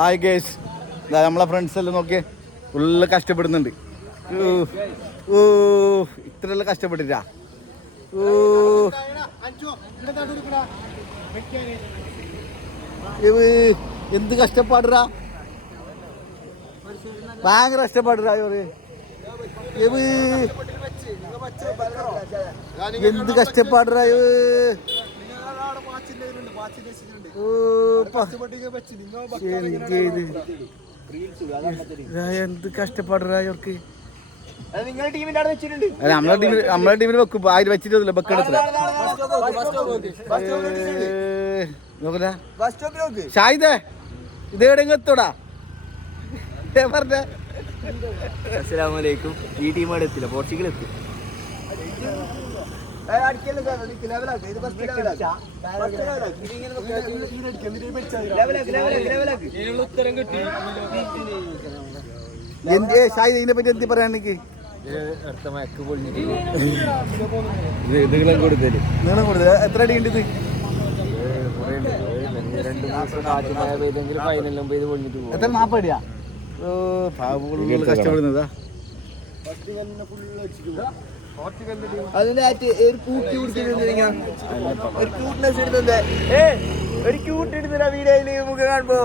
ആയി ഗേസ് നമ്മളെ ഫ്രണ്ട്സ് എല്ലാം നോക്കിയേ ഫുള്ള് കഷ്ടപ്പെടുന്നുണ്ട്. ഓ ഇത്രയെല്ലാം കഷ്ടപ്പെട്ടിട്ടാ. ഓ എന്ത് കഷ്ടപ്പാടാ, ഭയങ്കര കഷ്ടപ്പാടാ. എന്ത് കഷ്ടപ്പാടാ. എന്ത് കഷ്ടപ്പാടാ ഇവർക്ക്. നമ്മളെ ടീമിൽ വെക്കും ആര് വെച്ചിട്ടില്ല ബെക്കടത്തില്ല. ഷാഹിദേ ഇതെവിടെയെങ്കിലും എത്തോടാ പറഞ്ഞ. അസ്സലാമലൈക്കും. ഈ ടീം അവിടെ എത്തില്ല, പോർച്ചുഗൽ എത്തി. ഇതിനെ പറ്റി എന്തി പറയാണെങ്കിൽ നീളം കൂടുതൽ. എത്ര അടി ഉണ്ട് ഇത്? എത്ര 40 അടിയാ? കഷ്ടപ്പെടുന്നതാ. അതിന്റെ ഒരു കൂട്ടി കുടിച്ചിരുന്നില്ല, ഒരു ക്യൂട്ട്നെസ് ഇടുന്നുണ്ട്. ഒരു ക്യൂട്ട് ഇടുന്നില്ല വീഡിയോയില് മുഖം കാണുമ്പോ.